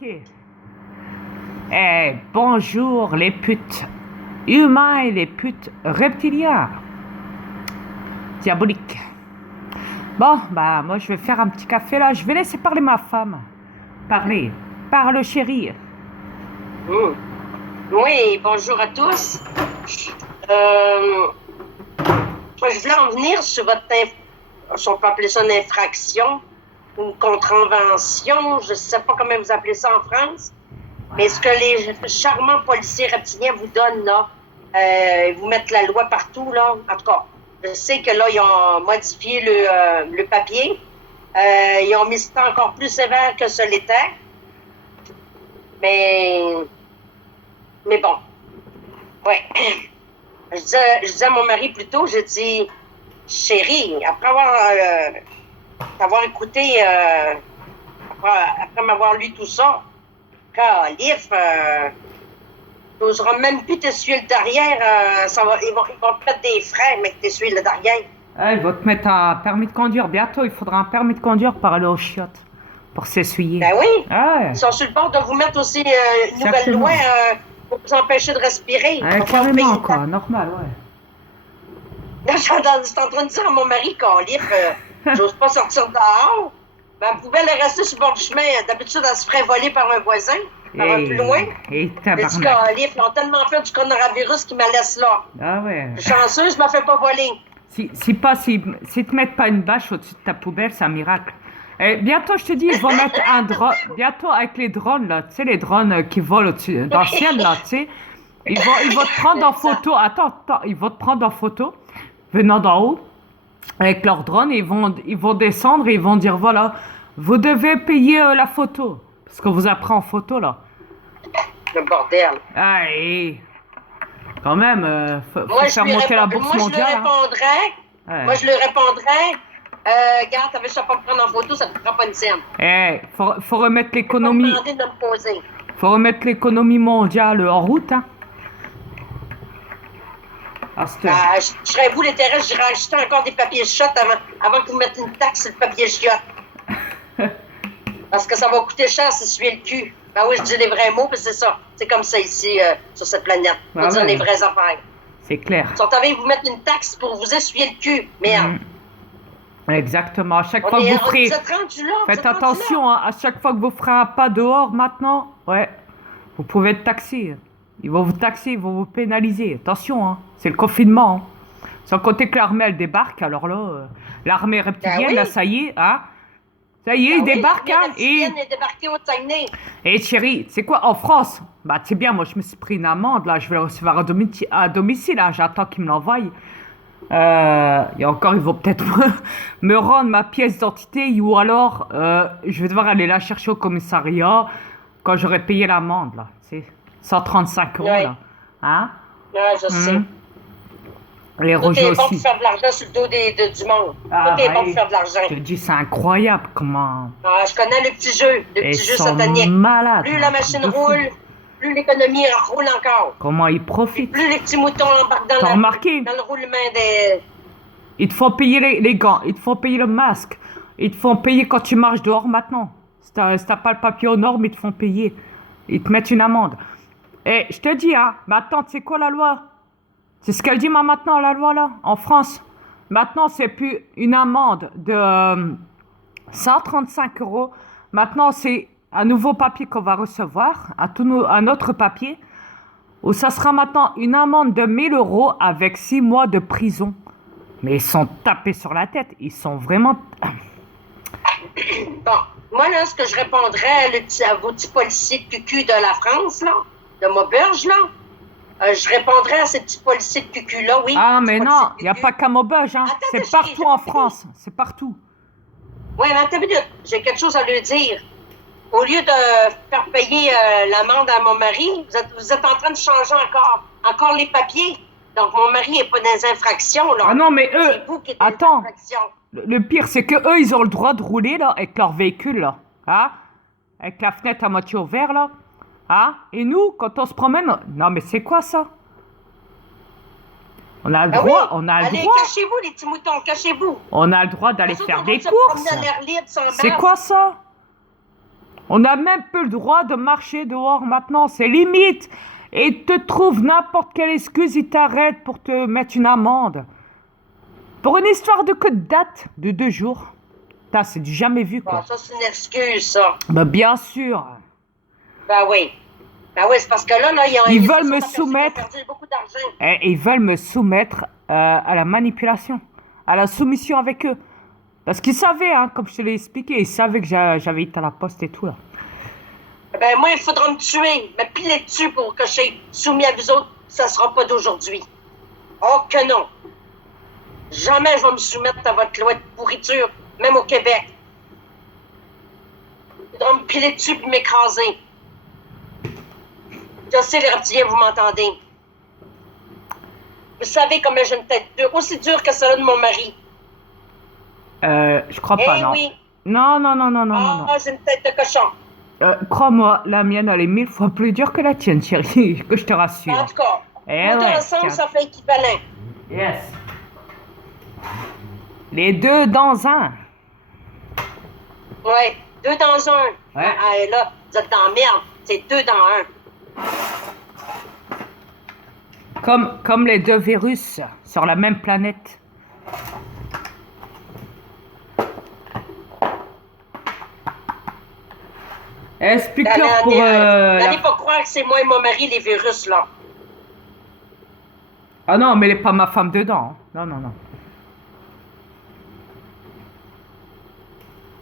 marqué. Eh, bonjour les putes humains et les putes reptiliens. Diabolique. Bon, bah, moi je vais faire un petit café là. Je vais laisser parler ma femme. Parlez. Parle, chérie. Mm. Oui, bonjour à tous. Je voulais en venir sur votre, si on peut appeler ça une infraction, une contravention, je ne sais pas comment vous appelez ça en France, mais ce que les charmants policiers reptiliens vous donnent là, ils vous mettent la loi partout là. En tout cas, je sais que là, ils ont modifié le papier. Ils ont mis ça encore plus sévère que ce l'était. Mais bon, ouais. Je disais à mon mari plus tôt, j'ai dit, chérie, après avoir écouté, après m'avoir lu tout ça, calif, tu n'oseras même plus t'essuyer le derrière, ils vont te mettre des freins, mec, t'essuyer le derrière. Ah, ils vont te mettre un permis de conduire. Bientôt, il faudra un permis de conduire pour aller aux chiottes. Pour s'essuyer. Ben oui. Ah, Ils sont sur le bord de vous mettre aussi une nouvelle Exactement. loi pour vous empêcher de respirer. ouais, carrément, quoi. Normal, ouais. Là, je suis en train de dire à mon mari, calif, j'ose pas sortir dehors. Ma poubelle est restée sur le bord du chemin. D'habitude, elle se ferait voler par un voisin, par un plus loin. Et Mais du tabarnak. calif, ils ont tellement peur du coronavirus qu'ils me laissent là. Ah ouais. Je suis chanceuse, je me fais pas voler. Si te mettent pas une bâche au-dessus de ta poubelle, c'est un miracle. Et bientôt, je te dis, ils vont mettre un drone. Bientôt, avec les drones, là, tu sais, les drones qui volent au-dessus, dans le ciel, là, tu sais. Ils vont te prendre en photo. Attends, ils vont te prendre en photo, venant d'en haut, avec leur drone, et ils vont descendre et ils vont dire, voilà, vous devez payer la photo. Parce qu'on vous a pris en photo, là. Le bordel. Ah, et quand même, faut Moi, faire monter la bourse mondiale. Hein. Moi, je lui répondrais, regarde, t'avais juste à pas me prendre en photo, ça te fera pas une scène. Eh, faut remettre Pas me l'économie. demander de me poser. Faut remettre l'économie mondiale en route, hein. Parce que, Je serais vous, les terrestres, j'irais acheter encore des papiers chiottes avant que vous mettiez une taxe sur le papier chiotte. Parce que ça va coûter cher s'essuyer le cul. Ben oui, je dis les vrais mots, puis c'est ça. C'est comme ça ici, sur cette planète. On dit les vraies affaires. c'est clair. Ils sont en train de vous mettre une taxe pour vous essuyer le cul. Merde. Exactement. À chaque fois que vous ferez, Vous êtes rendu là, faites attention, hein, à chaque fois que vous ferez un pas dehors maintenant, ouais, vous pouvez être taxé. Ils vont vous taxer, ils vont vous pénaliser. Attention, hein, c'est le confinement. Hein. Sans compter que l'armée, elle débarque. Alors là, l'armée reptilienne, oui. là, ça y est, hein. Ça y est, ils débarquent, hein. est débarquée au Saguenay. Et chérie, c'est quoi en France? Bah, c'est bien, moi je me suis pris une amende, là, je vais le recevoir à domicile, là, j'attends qu'ils me l'envoient. Et encore, ils vont peut-être me rendre ma pièce d'identité ou alors je vais devoir aller la chercher au commissariat quand j'aurai payé l'amende, là, tu sais, 135 €, Ouais. là. Hein? Ouais, je sais. Les Tout rejets est bon aussi. pour faire de l'argent sur le dos du monde. Ah, Tout est bon bah, pour faire de l'argent. je te dis, c'est incroyable comment. Ah, je connais le petit jeu, Ils jeu sont satanique. malades. Plus la machine de fou. roule, plus l'économie roule encore. Comment ils Puis profitent. plus les petits moutons embarquent T'as remarqué? dans le roulement des... Ils te font payer les gants, ils te font payer le masque, ils te font payer quand tu marches dehors maintenant. Si t'as pas le papier aux normes, ils te font payer. Ils te mettent une amende. Et je te dis, hein, maintenant, c'est quoi la loi? C'est ce qu'elle dit maintenant, la loi, là, en France. Maintenant, c'est plus une amende de 135 €. Maintenant, c'est un nouveau papier qu'on va recevoir, un autre papier, où ça sera maintenant une amende de 1 000 € avec 6 mois de prison. Mais ils sont tapés sur la tête. Ils sont vraiment... Bon, moi, là, ce que je répondrais à vos petits policiers de cucu de la France, là, de Maubeuge, là, je répondrais à ces petits policiers de cucu-là, oui. Ah, mais Petits non, policiers il n'y a de pas cucu. qu'à Maubeuge, hein. Attends, C'est chérie, partout j'ai en pas fini. France. C'est partout. Oui, mais attends une minute, j'ai quelque chose à lui dire. Au lieu de faire payer l'amende à mon mari, vous êtes en train de changer encore les papiers. Donc, mon mari n'est pas dans les infractions, là. Ah non, mais eux... C'est vous qui êtes dans les Attends. infractions. Le pire, c'est que eux, ils ont le droit de rouler, là, avec leur véhicule, là. Hein? Avec la fenêtre à moitié ouverte, là. Hein? Et nous, quand on se promène... Non, mais c'est quoi, ça? On a le Ah droit, oui? on a le Allez, droit. cachez-vous, les petits moutons, cachez-vous. On a le droit d'aller Les autres, faire on des va se promener courses. à l'air libre sans C'est masque. quoi ça? On n'a même plus le droit de marcher dehors maintenant. C'est limite. Et ils te trouvent n'importe quelle excuse, ils t'arrêtent pour te mettre une amende. Pour une histoire de que de date de 2 jours. Putain, c'est du jamais vu, Bon, quoi. ça, c'est une excuse, ça. Ben, bien sûr. Ben oui. Ben oui, c'est parce que là, Ils se veulent sont me aperçus qu'ils ont soumettre. perdu beaucoup d'argent. Et ils veulent me soumettre à la manipulation, à la soumission avec eux. Parce qu'ils savaient, hein, comme je te l'ai expliqué, ils savaient que j'avais été à la poste et tout, là. Ben moi, il faudra me tuer, me piler dessus pour que je sois soumis à vous autres. Ça sera pas d'aujourd'hui. Oh que non. Jamais je vais me soumettre à votre loi de pourriture, même au Québec. Il faudra me piler dessus puis m'écraser. Je sais, les reptiliens, vous m'entendez. Vous savez comment j'ai une tête dure, aussi dure que celle de mon mari. Je crois pas, Eh non. oui. Non, non, non, non, non, non, non. Ah, j'ai une tête de cochon. Crois-moi, la mienne, elle est 1000 fois plus dure que la tienne, chérie, que je te En rassure. tout cas, Eh nous deux ouais, ensemble, tiens. ça fait équivalent. Yes. Les deux dans un. Ouais, 2 dans 1. Ouais. Ah, et là, vous êtes dans la merde. C'est 2 dans 1. Comme les 2 virus sur la même planète. Explique-leur pour... N'allez pas croire que c'est moi et mon mari, les virus, là. Ah non, mais il n'est pas ma femme dedans. Non, non, non.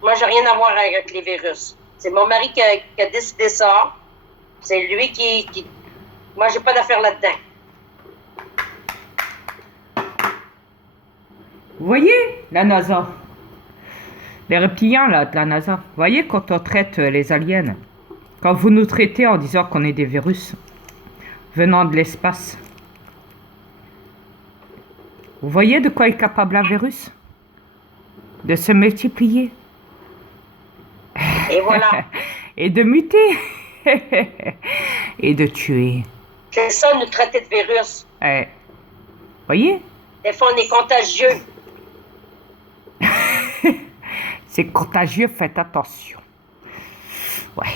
Moi, j'ai rien à voir avec les virus. C'est mon mari qui a décidé ça. C'est lui qui... Moi, j'ai pas d'affaire là-dedans. Vous voyez, la NASA. Les reptiliens, là, de la NASA. Vous voyez, quand on traite les aliens, quand vous nous traitez en disant qu'on est des virus venant de l'espace, vous voyez de quoi est capable un virus? De se multiplier. Et voilà. Et de muter. Et de tuer. C'est ça, nous traiter de virus. Voyez? Des fois, on est contagieux. C'est contagieux, faites attention. Ouais.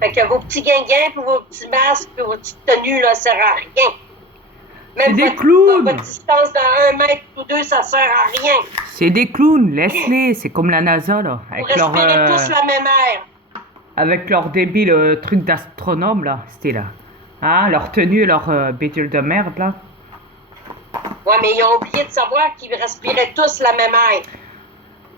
Fait que vos petits guinguins, puis vos petits masques, puis vos petites tenues, là, ça sert à rien. C'est des clowns. Votre distance de 1 mètre ou 2, ça sert à rien. C'est des clowns, laisse-les. C'est comme la NASA, là. Vous respirez tous la même air. Avec leur débile truc d'astronome, là. C'était là. Hein, leur tenue, leur bédule de merde, là. Ouais, mais ils ont oublié de savoir qu'ils respiraient tous la même air.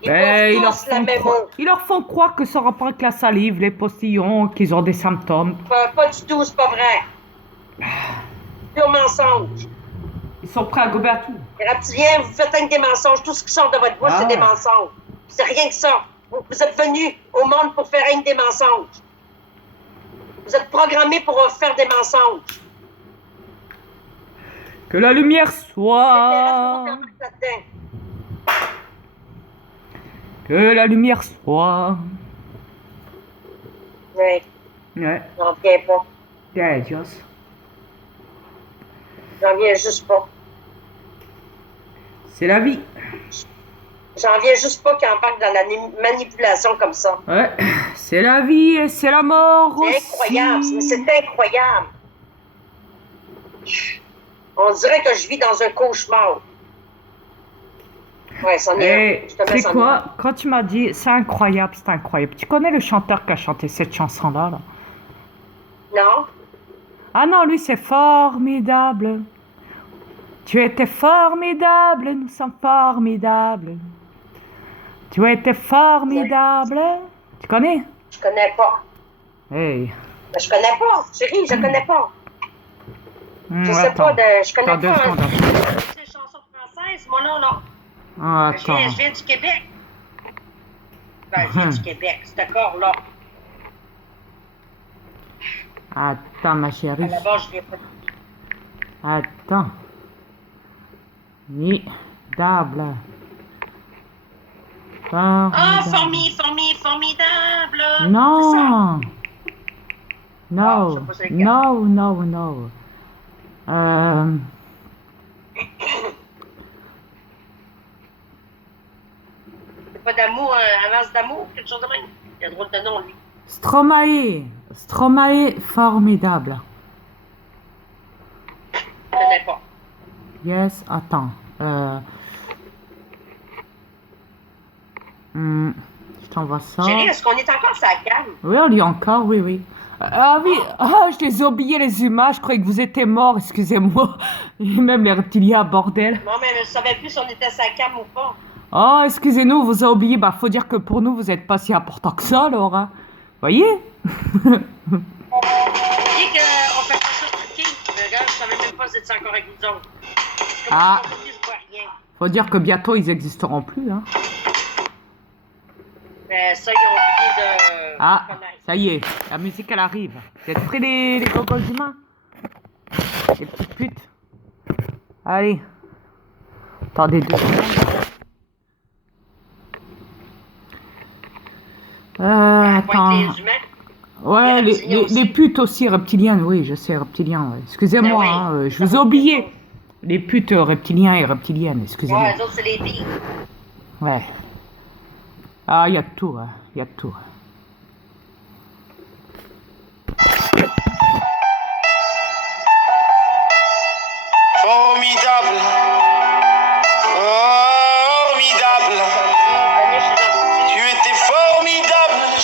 Ils boivent tous la même eau. Ils leur font croire que ça rapporte avec la salive, les postillons, qu'ils ont des symptômes. Pas du tout, c'est pas vrai. Pur mensonge. Ils sont prêts à gober à tout. Les reptiliens, vous faites rien que des mensonges. Tout ce qui sort de votre bouche, c'est des mensonges. C'est rien que ça. Vous êtes venus au monde pour faire rien que des mensonges. Vous êtes programmés pour faire des mensonges. Que la lumière soit. Que la lumière soit. Oui. Ouais. J'en reviens pas. Dios. J'en viens juste pas. C'est la vie. J'en viens juste pas qu'ils embarquent dans la manipulation comme ça. Ouais. C'est la vie et c'est la mort aussi. C'est incroyable. C'est incroyable. On dirait que je vis dans un cauchemar. Ouais, c'en est un. C'est quoi? Quand tu m'as dit c'est incroyable, c'est incroyable. Tu connais le chanteur qui a chanté cette chanson-là, là? Non? Ah non, lui c'est formidable. Tu étais formidable, nous sommes formidables. Tu étais formidable. Tu connais? Je connais pas. Hey. Mais je connais pas, chérie, je connais pas. Je sais attends. pas je connais Attends, pas. 2 secondes. C'est une chanson française, moi non, non. Ah, Je attends. viens du Québec. Ben, je viens du Québec, c'est d'accord, là. Attends, ma chérie. À la base, je viens pas. Attends. Formidable. Ah, formidable. Non. No. je sais pas c'est No, no, no. C'est pas d'amour, un avance d'amour, quelque chose de même. Il a drôle de nom, lui. Stromae. Stromae, formidable. Je connais pas. Yes, attends. Je t'envoie ça. Chérie, est-ce qu'on est encore sur la cam? Oui, on lit encore, oui, oui. Ah oui, ah, je les ai oubliés les humains, je croyais que vous étiez morts, excusez-moi. Et même les reptiliens, bordel. Non, mais je savais plus si on était sur la cam ou pas. Oh, excusez-nous, vous a oublié. Bah, faut dire que pour nous, vous n'êtes pas si important que ça, alors. Hein. Voyez? Vous voyez qu'on fait pas ça truquer. Regarde, je savais même pas si c'était encore avec nous autres. Comme Ah. je vois rien. Faut dire que bientôt, ils existeront plus, hein. Mais ça, ils ont oublié de Ah, connaître. ça y est, la musique, elle arrive. Vous êtes prêts, les gogos humains? Les petites putes. Allez. Attendez 2 secondes. Attends. Les humains. Ouais, les putes aussi reptiliennes, oui, je sais, reptiliens, ouais. Excusez-moi, Ben oui. hein, je vous ai oublié. Les putes reptiliens et reptiliennes, excusez-moi. Ouais, les autres, c'est les filles. Ouais. Ah, il y a de tout, hein, il y a de tout. Formidable.